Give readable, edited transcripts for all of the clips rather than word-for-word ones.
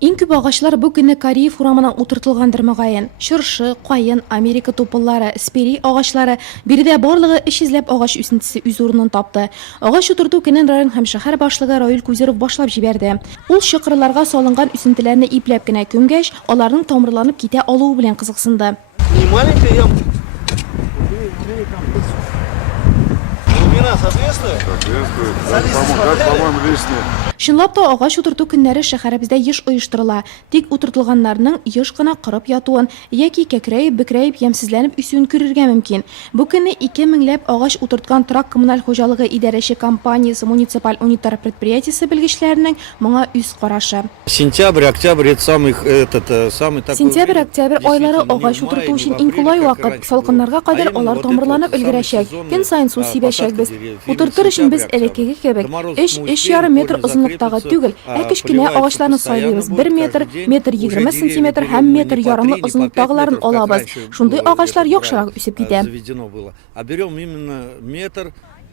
Иң күп агачлар бу көнне Корея урамына утыртылгандыр мөгаен. Шыршы, кайын, Америка тупыллары, спери агачлары, биредә барлыгы 300 агач үсентесе үз урынын тапты. Агач утырту көнен район һәм шәһәр башлыгы Раил Күзеров башлап җибәрде. Ул чокырларга салынган үсентеләрне ипләп кенә күмгәч, аларның тамырланып китә алуы белән кызыксынды. Чынлап та агач утырту көннәре шәһәребездә еш оештырыла. Тик утыртылганнарның еш кына кырып ятуын яки кәкрәеп, бөкрәеп, ямсызланып үсүен күрергә мөмкин. Бу көнне 2000 агач утырткан Трак коммуналь хуҗалыгы идарәче компаниясе муниципаль унитар предприятиесе белгечләренең моңа үз карашы. Сентябрь, октябрь это самый такой. Сентябрь-октябрь айлары агач утырту өчен иң кулай вакыт. Салкыннарга кадәр алар тамырланып өлгерәчәк. Көн сайын су сибәчәкбез. Утыртыр өчен без элеккеге кебек 3-3,5 метр озынлыктагы түгел, кечкенә агачларны сайлыйбыз. 1 метр, метр 20 сантиметр һәм метр ярымлы озынлыктагыларын алабыз. Шундый агачлар яхшырак үсеп китә. Берем именно метр.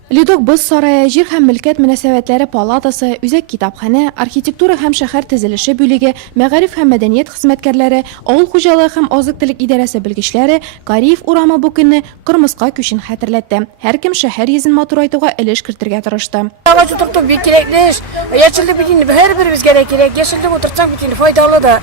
Лидок Боз сарае, җир һәм милкәт мөнәсәбәтләре палатасы, үзәк китапханә, архитектура һәм шәһәр төзелеше бүлеге, мәгариф һәм мәдәният хезмәткәрләре, авыл хуҗалыгы һәм азык-төлек идарәсе белгечләре Кореев урамы бу көнне кырмыска күчен хәтерләтте. Һәркем шәһәр йөзен матурайтуга өлеш кертергә тырышты. Агач утырту бик кирәкле эш. Яшеллек бит инде һәрберебезгә кирәк. Яшеллек утыртсак бит инде файдалы да.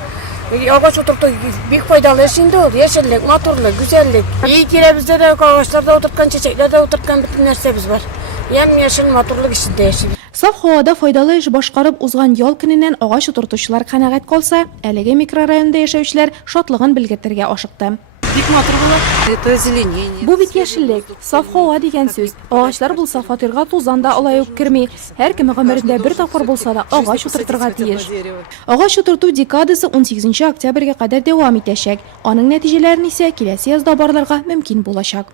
Агач утырту бик файдалы эш инде ул. Яшеллек, матурлык, гүзәллек. И кирәбездә дә агачларда утырткан, чәчәкләрдә утырткан бөтен нәрсәбез бар. Ям-яшел матурлык ичендә яшибез. Саф һавада файдалы эш башкарып узган ял көненнән агач утыртучылар канәгать калса, әлеге микрорайонда яшәүчеләр шатлыгын белгертергә ашыкты. Бик матур була. Это озеленение. Бу бит яшеллек, саф һава дигән сүз. Агачлар булса фатирга тузан да алай ук керми. Һәркем гомерендә бер тапкыр булса да агач утыртырга тиеш. Агач утырту декадасы 18 октябрьгә кадәр дәвам итәчәк. Аның нәтиҗәләрен исә киләсе язда барларга мөмкин булачак.